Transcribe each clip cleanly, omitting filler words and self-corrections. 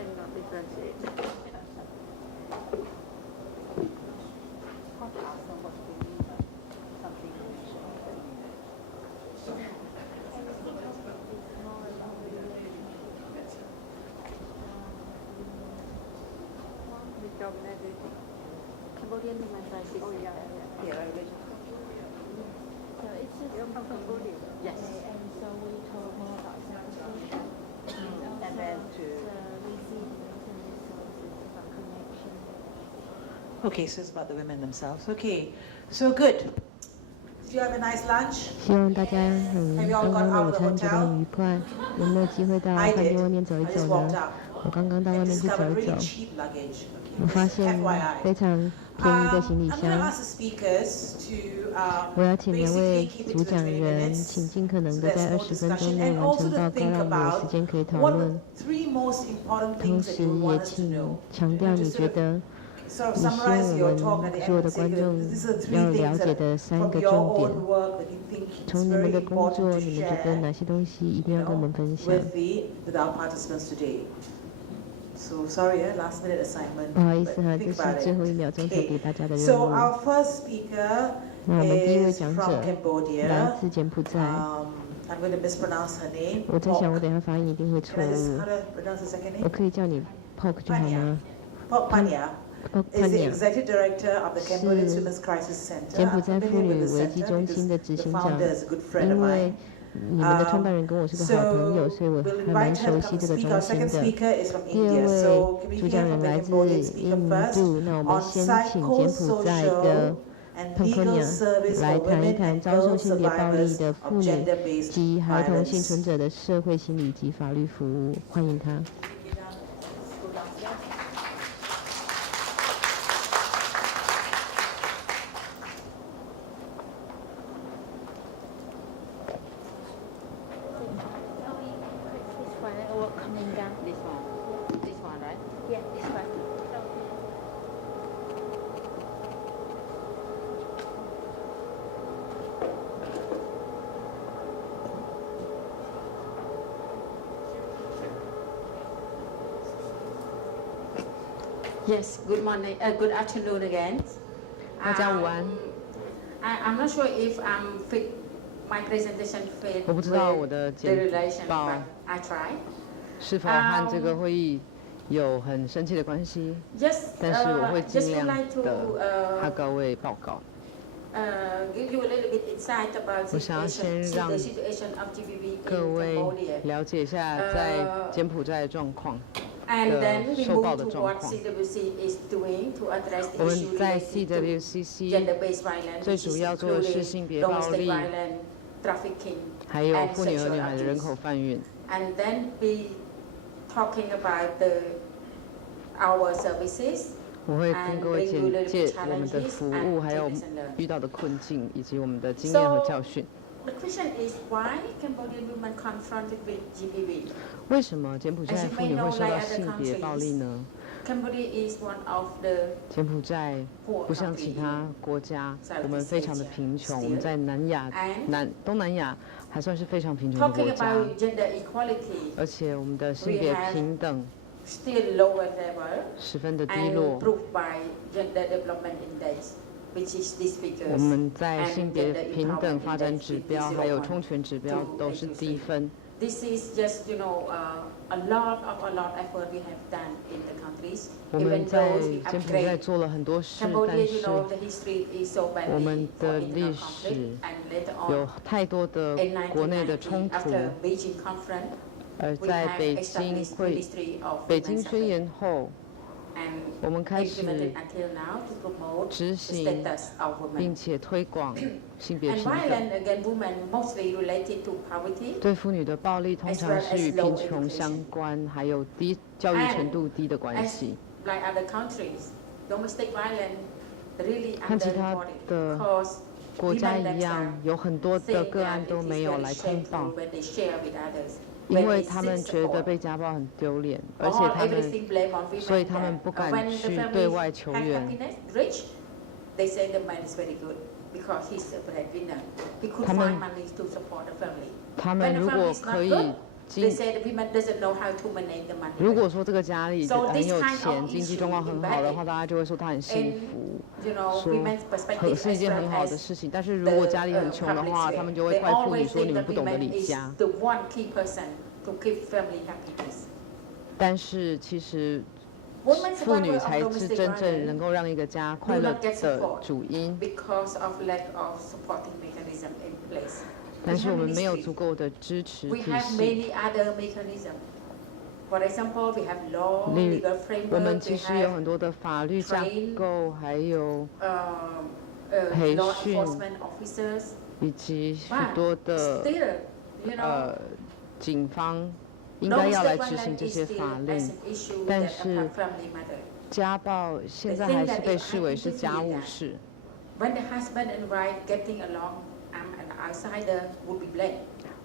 cannot differentiate. Cambodian women like this. Oh yeah. So it's just Cambodia. Yes. And so we talk more about self-esteem. And then to resilience and resources about connection. Okay, so it's about the women themselves. Okay, so good. Did you have a nice lunch? 希望大家刚刚的午餐觉得很愉快，有没有机会到饭店外面走一走呢？我刚刚到外面去走一走，我发现非常便宜的行李箱。我要请两位主讲人，请尽可能的在20分钟内完成报告，让我们有时间可以讨论。同时也请强调你觉得你希望我们所有的观众要了解的3个重点。从你们的工作，你们觉得哪些东西一定要跟我们分享？ So sorry, last minute assignment. 不好意思哈，这是最后1秒钟才给大家的任务。 So our first speaker 那我们第一位 is 讲者 from Cambodia. 来自柬埔寨。I'm going to mispronounce her name. 我在想，我等一下发音一定会错 Can I 误 just how to pronounce the second 我 name? 可以叫你 Pok 就好吗 Pok Panhavichetr ？Pok is the Panhavichetr executive director of the Cambodian 是 Women's Crisis Center. 柬埔 I'm 寨妇 familiar 女 with the 危机 center 中心的 because 执 the 行长， founder is a good friend of 因 mine. 为你们的创办人跟我是个好朋友，所以我还蛮熟悉这个中 Our 心 second 的。 speaker is from 第二 India. 位 So can we 主 hear 讲 from 人 the 来自 Cambodian speaker 印 first 度，那我们 on 先请柬埔寨的 and 彭科 legal 鸟 service 来 for 谈一 women 谈 and 遭受 girl 性别暴力 survivors 的妇 of 女 gender-based 及孩童幸 violence. 存者的社会心理及法律服务，欢迎他。This one or coming down? This one. This one, right? Yeah, this one. Yes, good morning, good afternoon again. 大家午安。 I'm not sure if my presentation fit 我不知道我 with 的 the 简 relation, 报 but I try. 是否和这个会议有很深切的关系？ Just, 但是我会 just 尽 would 量 like to 的和各位报告。 give you a little bit insight about 我想要先让 the situation of GBV 各 in 位 Cambodia. 了解一下在柬埔寨的状况。 And then we 受报 move 的 to 状 what 况。 CWC is doing to address 我 the 们 issue 在 related to CWCC gender-based violence, 最 which 主 is 要做的是 including 性别暴 domestic 力， violence, trafficking, 还有 and 妇女和 sexual 女孩的人 abuse. 口贩运。 And then we talking about our services. 我会跟各位简介我们的服务，还有遇到的困境，以及我们的经验和教训。 The question is why Cambodian women confronted with GBV? 为什么柬埔寨妇女会受到性别暴力呢？ Cambodia is one of the 柬埔寨不像其他国家，我们非常的贫穷。我们在东南亚还算是非常贫穷的国 talking 家， about gender equality 而且我们的性别平等 still lower level 十分的低 and 落。 proved by Gender Development Index, which is these 我 figures. 们在性别平等发展指标还有充权指标都是低分。 This is just, you know, a lot effort we have done in the countries. 我们 Even 在 though we 柬埔寨 upgrade 做了很多事，但 Cambodia, 是 you know, the history is so 我 badly 们 for 的 internal 历 conflict, 史 and later 有 on 太多的 in 国内的 1990, 冲突， after Beijing Conference, 而 we 在 have 北京 established 会 Ministry of 北 Women's 京宣 Affairs 言后， and 我们开始 implemented until now to promote 执 the 行 status of 并 women. 且推广性别 And 平等。 violence against women mostly related to poverty. 对妇女的暴力通常是与贫穷相关，还有教育程度低的关 As 系。 like other countries, domestic violence really 和其他 underreported 的 because 国家 women 一样， themselves 有很多 say 的个 that 案 it 都 is 没有 very 来通报 shameful，when they share with others, 因 when 为 they 他们 seek 觉得 support, 被家暴很丢脸，而且 or 他们 everything blame on women 所以他们 that, 不敢 when the 去 family 对外求 have 援。 happiness, rich, they say the man is very good because he's a breadwinner. He could 他们 find money to support the family. 他们如果可以如果说这个家里很有钱，经济状况很好的话，大家就会说他很幸福，说是一件很好的事情。但是如果家里很穷的话，他们就会怪妇女说你们不懂得理家。但是其实妇女才是真正能够让一个家快乐的主因。但是我们没有足够的支持体系。我们其实有很多的法律架构，还有培训，以及许多的警方应该要来执行这些法令。但是家暴现在还是被视为是家务事。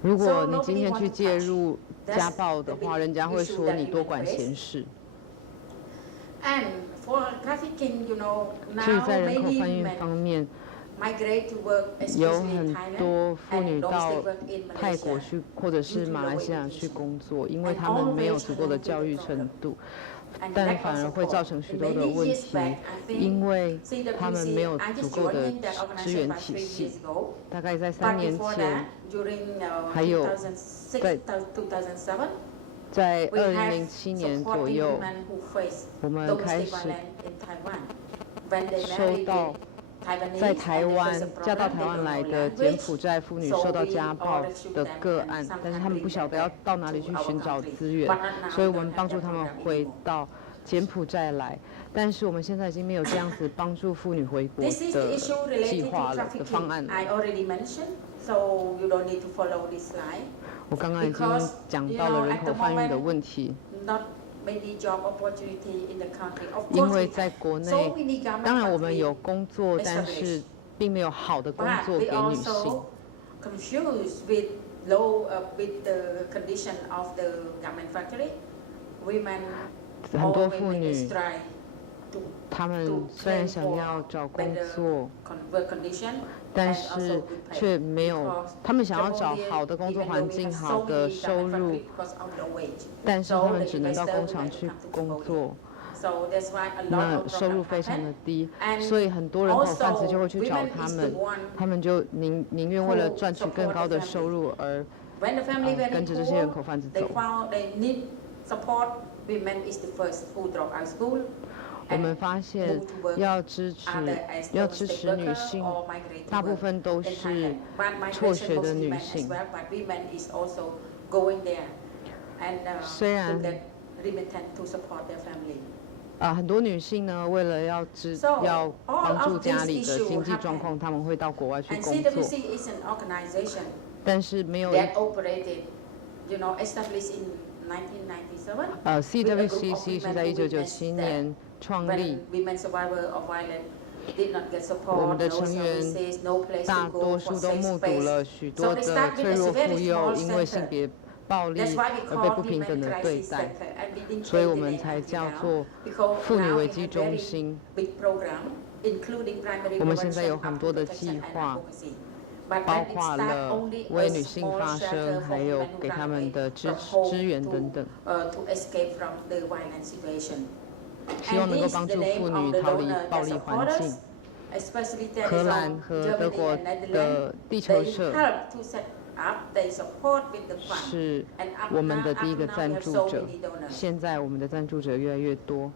如果你今天去介入家暴的话，人家会说你多管闲事。至于在人口贩运方面，有很多妇女到泰国去，或者是马来西亚去工作，因为他们没有足够的教育程度。但反而会造成许多的问题，因为他们没有足够的支援体系。大概在3年前，还有在2007年左右，我们开始收到在台湾嫁到台湾来的柬埔寨妇女受到家暴的个案，但是他们不晓得要到哪里去寻找资源，所以我们帮助他们回到柬埔寨来。但是我们现在已经没有这样子帮助妇女回国的计划了的方案了。我刚刚已经讲到了人口贩运的问题。因为在国内，当然我们有工作，但是并没有好的工作给女性。很多妇女，她们虽然想要找工作，但是却没有，他们想要找好的工作环境、好的收入，但是他们只能到工厂去工作，那收入非常的低，所以很多人口贩子就会去找他们，他们就宁愿为了赚取更高的收入而跟着这些人口贩子走。我们发现要支持女性，大部分都是辍学的女性。虽然很多女性呢，为了要帮助家里的经济状况，她们会到国外去工作。但是没有CWCC 是在1997年创立，我们的成员大多数都目睹了许多的脆弱妇幼因为性别暴力而被不平等的对待，所以我们才叫做妇女危机中心。我们现在有很多的计划，包括了为女性发声，还有给他们的支援等等，希望能够帮助妇女逃离暴力环境。荷兰和德国的地球社是我们的第一个赞助者，现在我们的赞助者越来越多。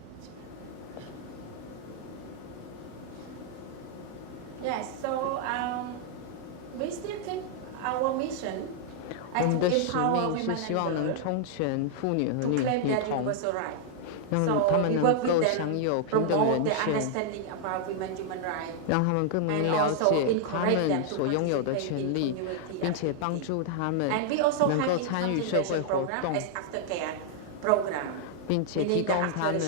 我们的使命是希望能充全妇女和女童，让他们能够享有平等人权，让他们更能了解他们所拥有的权利，并且帮助他们能够参与社会活动，并且提供他们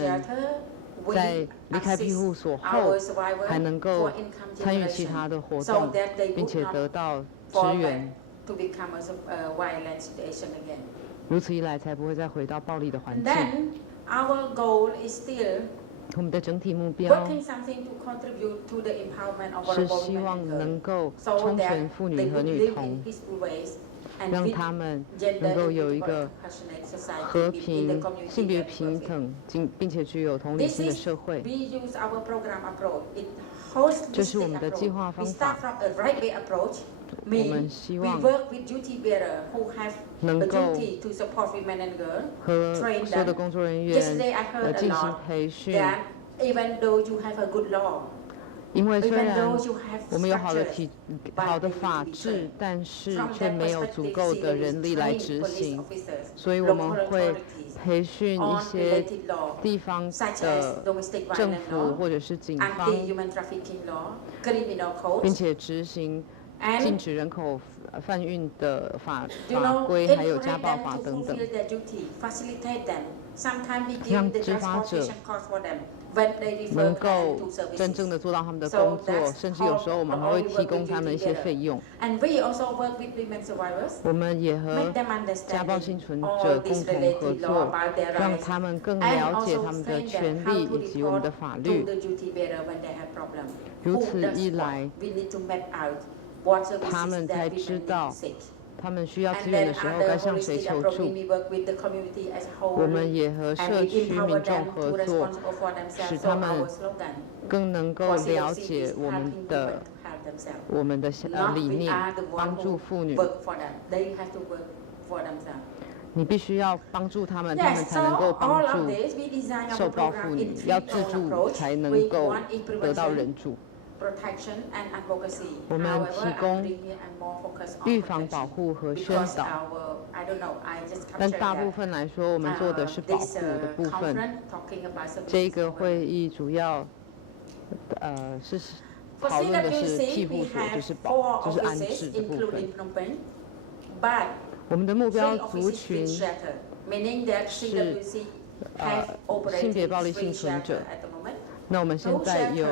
在离开庇护所后还能够参与其他的活动，并且得到支援。如此一来，才不会再回到暴力的环境。我们的整体目标是希望能够充全妇女和女童，让他们能够有一个和平、性别平等，并且具有同理心的社会。这是我们的计划方法。我们希望能够和所有的工作人员进行培训。因为虽然我们有好的法制，但是却没有足够的人力来执行，所以我们会培训一些地方的政府或者是警方，并且执行禁止人口贩运的法规，还有家暴法等等，让执法者能够真正的做到他们的工作，甚至有时候我们还会提供他们一些费用。我们也和家暴幸存者共同合作，让他们更了解他们的权利以及我们的法律。如此一来，他们才知道他们需要资源的时候该向谁求助。我们也和社区民众合作，使他们更能够了解我们的理念，帮助妇女。你必须要帮助他们，他们才能够帮助受暴妇女。要自助才能够得到人助。我们提供预防、保护和宣导，但大部分来说，我们做的是保护的部分。这个会议主要是讨论的是庇护所，就是安置的部分。我们的目标族群是性别暴力幸存者。那我们现在有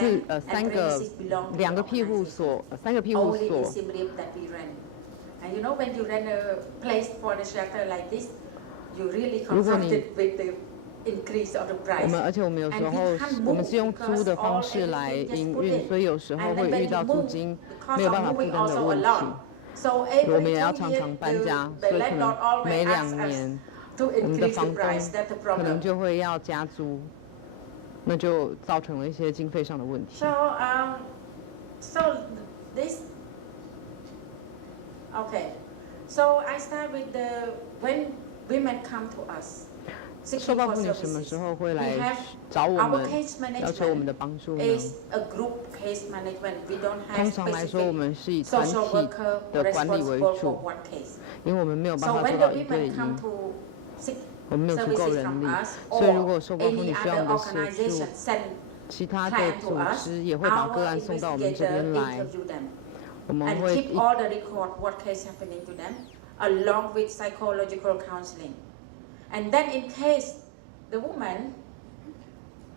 2个庇护所，3个庇护所。如果你而且我们有时候我们是用租的方式来营运，所以有时候会遇到租金没有办法负担的问题。我们也要常常搬家，所以可能每2年我们的房东可能就会要加租。那就造成了一些经费上的问题。So I start with when women come to us. 受暴妇女什么时候会来找我们，要求我们的帮助呢？通常来说，我们是以团体的管理为主，因为我们没有办法做到1对1。我们没有足够人力，所以如果受暴妇女需要我们的协助，其他的组织也会把个案送到我们这边来。我们会along with psychological counseling. And then in case the woman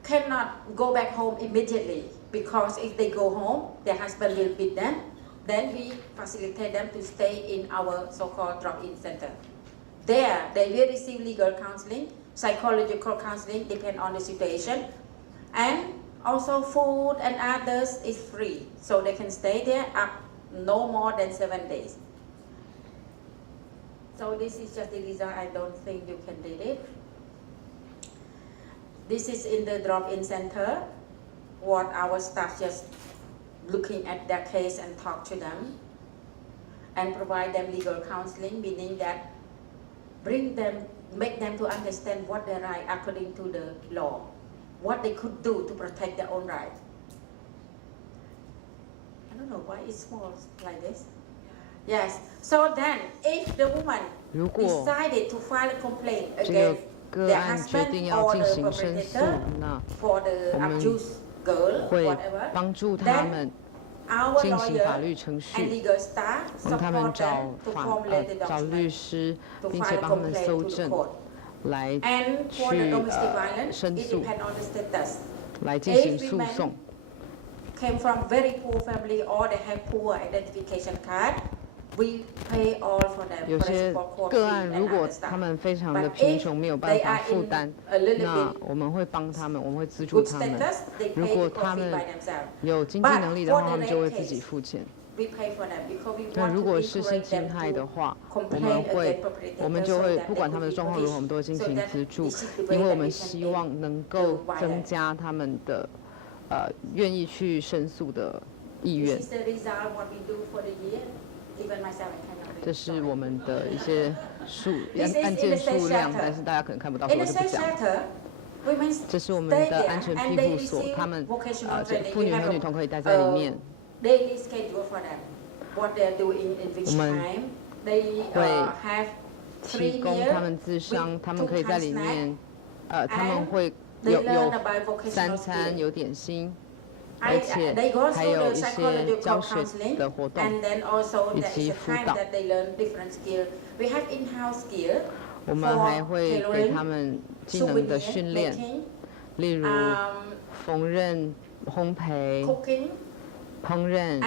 cannot go back home immediately, because if they go home, their husband will beat them, then we facilitate them to stay in our so-called drop-in center. There, they will receive legal counseling, psychological counseling, depend on the situation, and also food and others is free, so they can stay there up no more than 7 days. So this is just the result. I don't think you can read it. This is in the drop-in center, what our staff just looking at their case and talk to them, and provide them legal counseling, meaning that make them to understand what their right according to the law, what they could do to protect their own right. I don't know why it's small like this. Yes. So then, if the woman decided to file a complaint against their husband or the perpetrator for the abused girl, whatever, then our lawyer and legal staff support them to formulate the document to file a complaint to the court. And for the domestic violence, it depends on the status. If women came from very poor family or they have poor identification card, we pay all for them. 有些个案，如果他们非常的贫穷，没有办法负担，那我们会帮他们，我们会资助他们。如果他们有经济能力的话，他们就会自己付钱。那如果是性侵害的话，我们就会不管他们的状况如何，我们都会进行资助，因为我们希望能够增加他们的愿意去申诉的意愿。这是我们的一些案件数量，但是大家可能看不到，所以我就不讲。这是我们的安全庇护所，他们妇女和女童可以待在里面。我们会提供他们咨商，他们可以在里面，他们会有3餐，有点心，而且还有一些教学的活动以及辅导。我们还会给他们技能的训练，例如缝纫、烘焙、烹饪。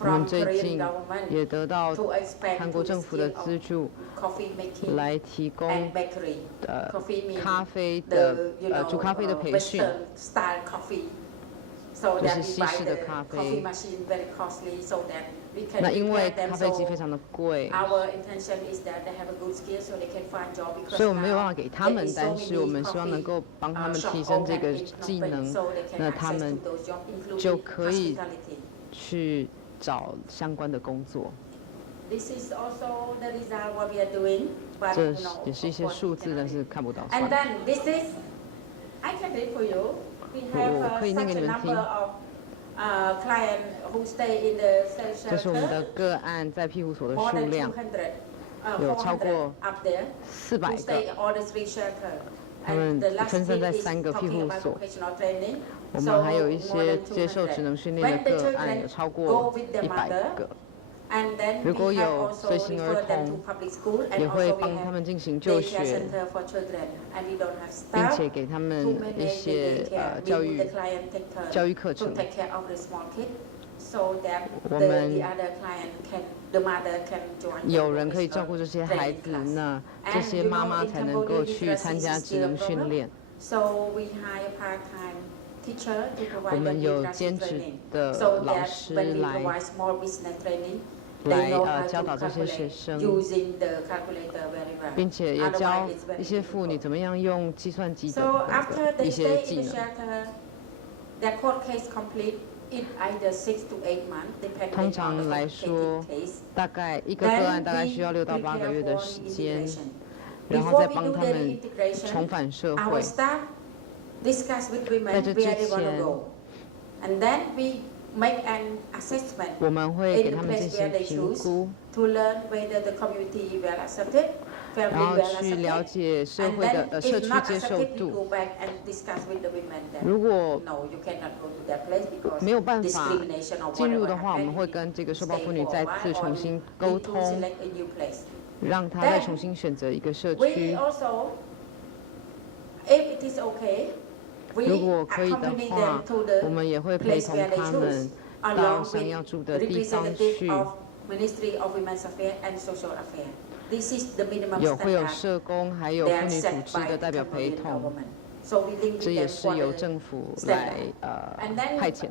我们最近也得到韩国政府的资助，来提供咖啡的煮咖啡的培训，就是西式的咖啡。那因为咖啡机非常的贵，所以我们没有办法给他们，但是我们希望能够帮他们提升这个技能，那他们就可以去找相关的工作。这也是一些数字，但是看不到。我可以念给你们听。这是我们的个案在庇护所的数量，有超过400个，他们分散在3个庇护所。我们还有一些接受职能训练的个案，有超过100个。如果有随行儿童，也会帮他们进行就学，并且给他们一些教育课程。我们有人可以照顾这些孩子，那这些妈妈才能够去参加职能训练。我们有兼职的老师来教导这些学生，并且也教一些妇女怎么样用计算机的一些技能。通常来说，大概一个个案大概需要6到8个月的时间，然后再帮他们重返社会。在这之前，我们会给他们进行评估，然后去了解社会的社区接受度。如果没有办法进入的话，我们会跟这个受暴妇女再次重新沟通，让她再重新选择一个社区。如果可以的话，我们也会陪同他们到想要住的地方去。会有社工，还有妇女组织的代表陪同，这也是由政府来派遣。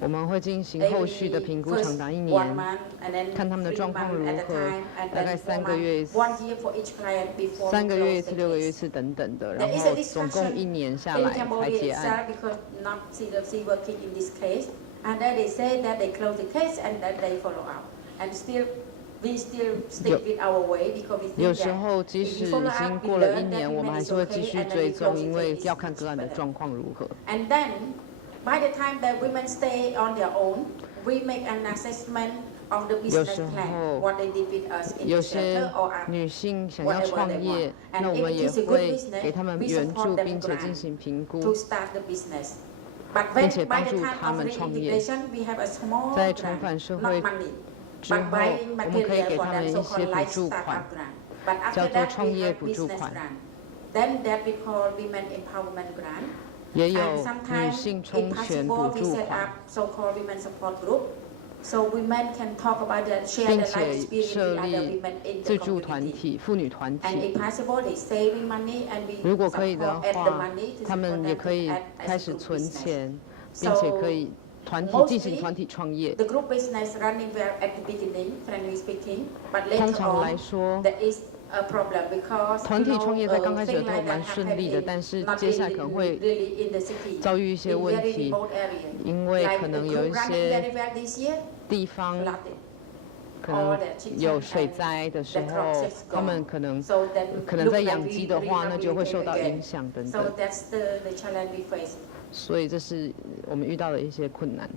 我们会进行后续的评估，长达1年，看他们的状况如何，大概3个月一次，3个月一次、6个月一次等等的，然后总共1年下来才结案。有时候，即使已经过了1年，我们还是会继续追踪，因为要看个案的状况如何。有时候，有些女性想要创业，那我们也会给他们援助，并且进行评估，并且帮助他们创业。在重返社会之后，我们可以给他们一些补助款，叫做创业补助款。也有女性充权补助款。So women can talk about the share 并 the 且 life experience 设 with other 立 women in 自 the 助团 community. 体、妇女团 And 体。 if possible, they saving money and we 如果可以的 support add the 话， money to 他 support 们也 them 可 to 以 add 开 as 始 group 存 business. 钱，并且可以团体进行团体创业。 The group business running well at the beginning, frankly speaking, but 通 later 常来 on 说， there is a problem because 团 you 体 know 创业在刚开始的 things 时候 like 蛮 that 顺 happen 利的， in 但是 not 接下来 really, 可能会 really in the city, 遭遇一些 in 问 very 题， remote area. 因为 Like 可 the 能有 group 一 running 些 very well this year, 地方 flooded. 可能有水灾的时候，他们可能 So then 可能 look 在 like 养 we 鸡的话，那就会受到 rehabilitate 影 again. 响等 So 等。 that's the challenge we face. 所以这是我们遇到的一些困难。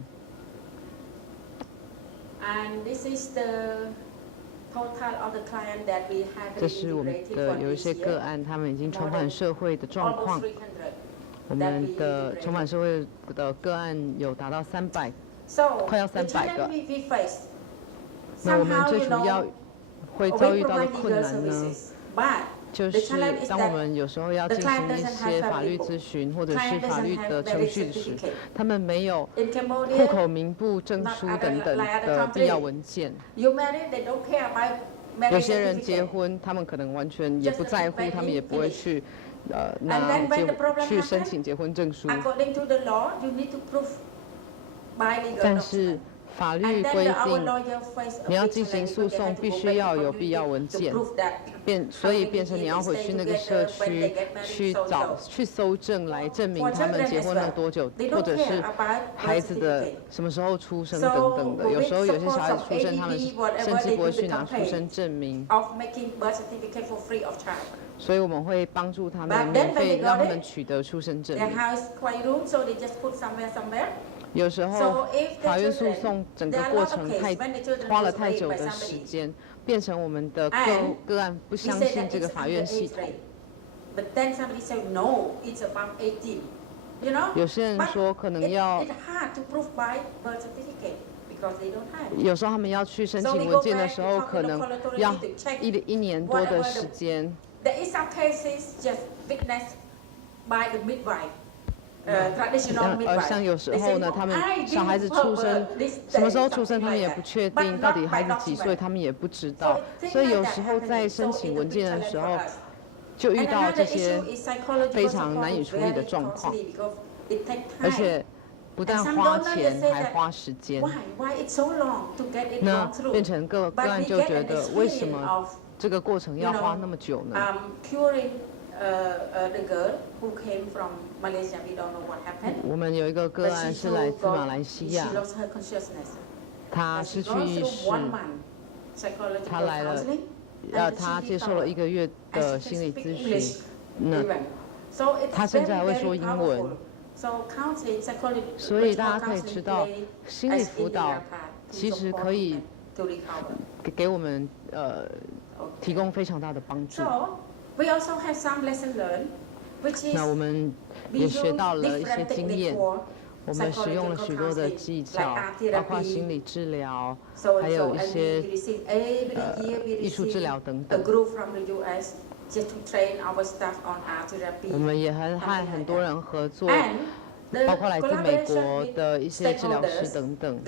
And this is the total of the client that we have 这是我们 integrated 的 for 有一 this 些个 year. 案，他们已经重返社会的状 Almost 况。 300. 我们的重返社会的个案有达到300， So 快要 the 300个。 challenge we face. 那我们 Somehow 最 you 主要 know 会 we 遭遇到的 provide 困 legal 难呢， services, but 就 the 是 challenge is 当我 that 们有时候要进行一些法律咨询或者是法律的程序时，他们没有 in 户 Cambodia, 口名簿、证书等等的必要文件。 you married, they don't care about 有 marriage 些人结 certificate. 婚，他们可能完全也不在乎，他们也不会去拿 And then when the problem 去申请结婚证书。 According to the law, you need to prove by legal 但是 document. 法 And 律 then 规 our 定， lawyer face a 你要 big 进行 challenge 诉 because they 讼， have to 必 go 须 back 要 to 有必要 community 文 to 件， prove that 所以变成你要回去那个社区去搜证来证明他们结婚了多久，或者是孩子的什么时候出生等等的。有时候有些小孩子出生，他们甚至不会去拿出生证明。 of making birth certificate for free of charge. 所以我们会帮助他们免费让他们取得出生证 Their 明。 house quite room, so they just put somewhere. 有时候法院诉讼整个过程花了太久的时间，变成我们的个案不 We 相 say 信 that 这个 it's 法院 under 系 age 统。 rate. But then somebody said no, it's above 18. You know? 有些人 But 说可能要 it's hard to prove by birth certificate because they don't have. 有时候他们要去申请文件的时候，可能要一年多的时间。 There is some cases just witnessed by the midwife. Traditional midwife. 像有时候呢，他们小孩子出生什么时候出生，他们也不确定，到底孩子几岁，他们也不知道。所以有时候在申请文件的时候，就遇到这些非常难以处理的状况，而且不但花钱，还花时间。那变成个案就觉得，为什么这个过程要花那么久呢？ The girl who came from Malaysia, we don't know what happened. 我们有一个个案是来自马来西亚， She lost her consciousness. 她失去意识，她来了，她接受了1个月的心理咨询，那她甚至还会说英文，所以大家可以知道，心理辅导其实可以给我们提供非常大的帮助。 We also have some lesson learned, which is 那我们也学到了一些经验，我们使用了许多的技巧，包括心理治疗，还有一些艺术治疗等等。我们也和很多人合作，包括来自美国的一些治疗师等等。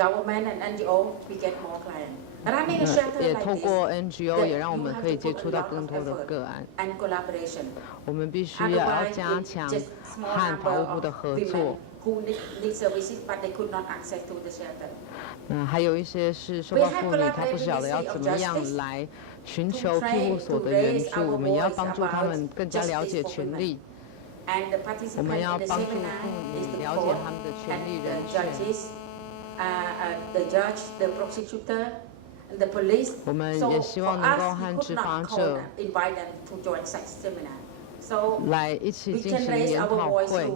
也透过 NGO 也让我们可以接触到更多的个案。我们必须要加强和法务部的合作。还有一些是受暴妇女，她不晓得要怎么样来寻求庇护所的援助，我们也要帮助他们更加了解权利。我们要帮助妇女了解他们的权利人权。 我们也希望能够和执法者来一起进行研讨会，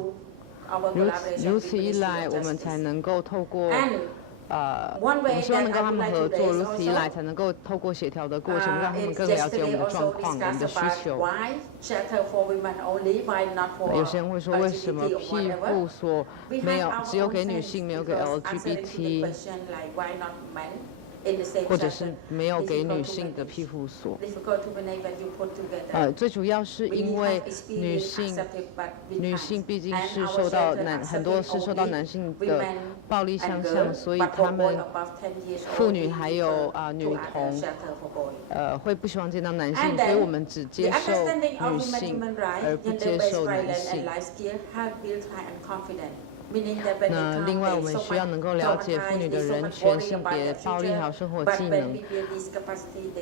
如此一来，我们才能够透过我们希望能够跟他们合作，如此一来才能够透过协调的过程，让他们更了解我们的状况、我们的需求。有些人会说，为什么庇护所只有给女性，没有给 LGBT？或者是没有给女性的庇护所。最主要是因为女性毕竟是很多是受到男性的暴力相向，所以他们妇女还有女童会不希望见到男性，所以我们只接受女性而不接受男性。那另外，我们需要能够了解妇女的人权、性别暴力还有生活技能，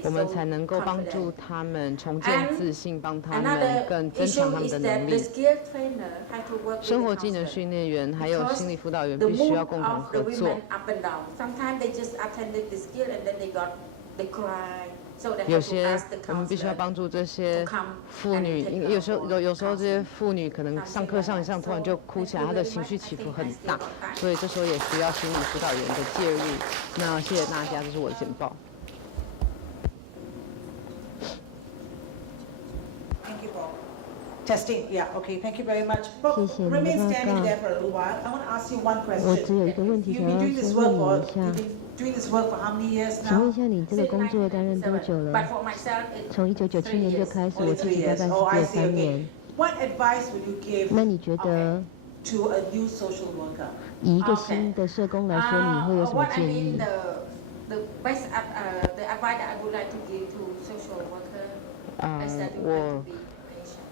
我们才能够帮助他们重建自信，帮他们更增强他们的能力。生活技能训练员还有心理辅导员必须要共同合作。有些我们必须要帮助这些妇女，有时候这些妇女可能上课上一上，突然就哭起来，她的情绪起伏很大，所以这时候也需要心理辅导员的介入。那谢谢大家，这是我的简报。Thank you, Pok. Testing, yeah, okay, thank you very much. Pok, 谢谢你的 remain 报 standing 告。 there for a little while. I want to ask you one 我只有一 question. 个问题 You've 想要 been doing this 先 work 问 for 你一下， doing this work for how many years 请问 now? 一下你这个工作担任多久了？从1997年就开始，我 Only 自 3己大 years. 概是 Oh, 只 I 有 see. 3 Okay. 年。 What advice would you give 那你觉得 to a new social worker? 以一个新的社工来说，你会有什么建议？我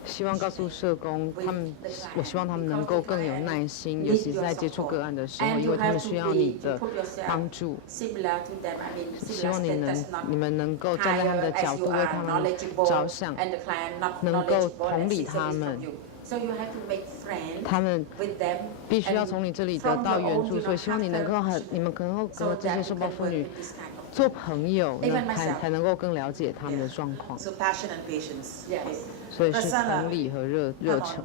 希望告诉社工，我希望他们能够更有耐心，尤其是在接触个案的时候，因为他们需要你的帮助。希望你们能够站在他们的角度，为他们着想，能够同理他们。他们必须要从你这里得到援助，所以希望你们能够和这些受暴妇女做朋友，才能够更了解他们的状况。So passion and patience. Okay. 所以是同理和热忱。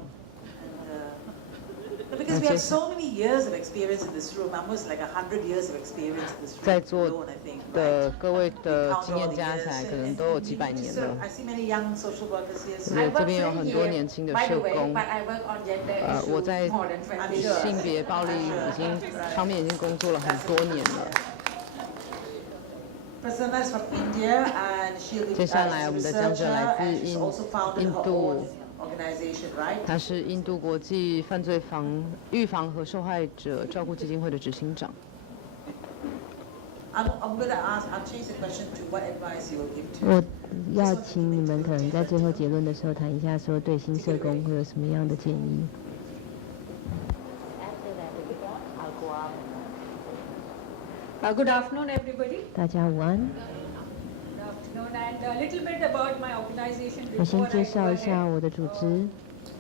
Because we have so many years of experience in this room, almost like 100 years of experience in this room. 在座 alone, I think, 的 right? 各位的经验加起来，可能都有几百年 So 了。 I see many young social workers here. So 这边有很多年轻的社工。我在性别暴力方面已经工作了很多年了。Prasanna is from India, and she 接下来我们的讲者来自印度。 organization, right? 他是印度国际犯罪预防和受害者照顾基金会的执行长。I'm going to I'll change the question to what advice you will give to. 我要请你们可能在最后结论的时候谈一下，说对新社工会有什么样的建议。Good afternoon, everybody. 大家午安。 Good afternoon, and a little bit about my organization 我先 before 介 I 绍 go 一下 ahead. 我的组织。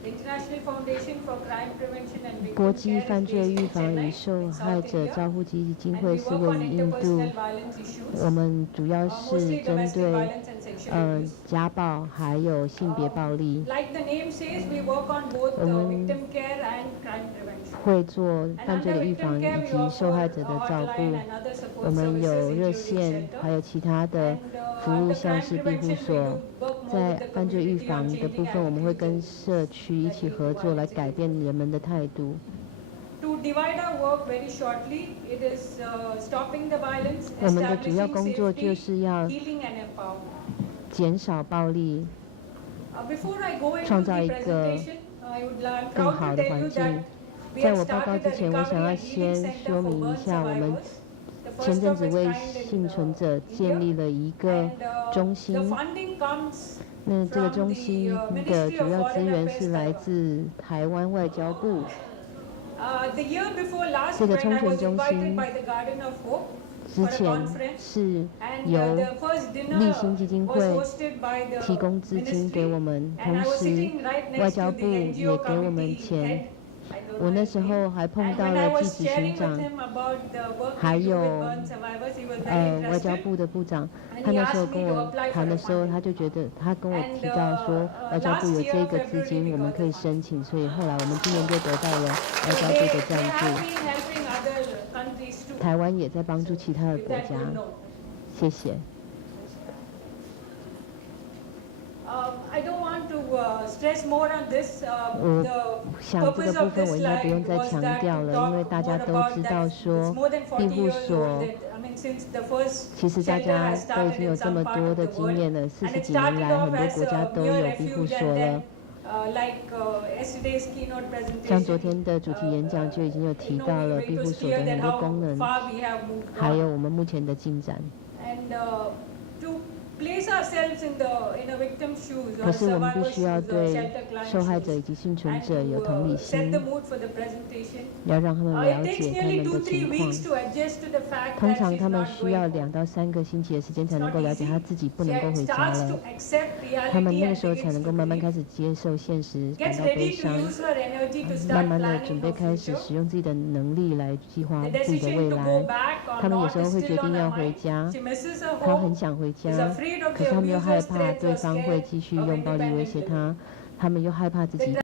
International Foundation for Crime Prevention and 国 Victim 际 Care 犯 is 罪 based 预 in 防与 Chennai, 受 in 害 South 者 India, 照护基金 and 会 we 是 work 位 on 于印度 interpersonal。violence issues, 我们主要是 mostly 针 domestic 对 violence and sexual abuse. 家暴还有性别暴力， Like the name says, we work on both victim care and crime prevention. 会做 And 犯罪 under 的预 victim 防 care, 以 we 及受 offer 害 a 者的照 hotline 顾。 and other support 我们有 services, 热 including 线，还 shelter. 有其他的 And 服务， under 像 crime 是庇护 prevention, we 所。 do work more 在 with the 犯罪预 community 防 on 的 changing 部分，我们会 attitudes 跟社区一起合作，来改变人们的态度。 To divide our work very shortly, it is stopping the violence, 我们的主要 establishing 工作就 safety, 是要 healing and empowerment. 减少暴力， Before I go into 创造 the 一个 presentation, I'm 更 proud 好 to 的 tell 环 you 境。 that we 在 have 我报告 started 之 a 前，我想 recovery 要 and healing 先 center 说 for 明一 burn 下，我们 survivors. The 前 first 阵 of 子 its 为 kind 幸 in 存者建立 India. 了一个 And 中 the 心。 funding comes 那这个 from 中 the 心的 Ministry 主 of 要资 Foreign 源 Affairs 是来 Taiwan. 自台湾外交部。 The year before last, 这个 when 充 I 填 was 中 invited 心 by the Garden of Hope 之 for a 前 conference, 是 and 由 the first dinner 立新基金 was 会 hosted by the 提供资金给我 ministry, 们， and 同 I was 时 sitting right 外 next 交 to 部 the 也 NGO 给我们 committee 钱 head.。I don't 我 know 那 his 时 name. 候还碰 And 到 when I 了季 was 执行 sharing with 长， him about the work 还 we do 有 with burn survivors, he was very 外交 interested. 部的部长。 And 他 he 那时候 asked 跟 me to 我 apply 谈 for 的 a 时候， funding. 他就觉得他跟我 And 提到说，外交部有 last 这 year, 个资 February, 金， we 我们 got 可以 the funding. 申请，所以后来我们今年就得到了外 So 交部 they 的赞 have 助。 been helping other countries too. 台湾也在帮助其他的 If 国 that 家 you。know. 谢谢。I don't want to 我想这个部分我应该不用再强调了，因为大家都知道说庇护所，其实大家都已经有这么多的经验了，40几年来很多国家都有庇护所了。像昨天的主题演讲就已经有提到了庇护所的很多功能，还有我们目前的进展。可是我们必须要对受害者以及幸存者有同理心，要让他们了解他们的情况。通常他们需要2到3个星期的时间才能够了解他自己不能够回家了，他们那个时候才能够慢慢开始接受现实，感到悲伤，慢慢的准备开始使用自己的能力来计划自己的未来。他们有时候会决定要回家，他很想回家，可是他们又害怕对方会继续用暴力威胁他，他们又害怕自己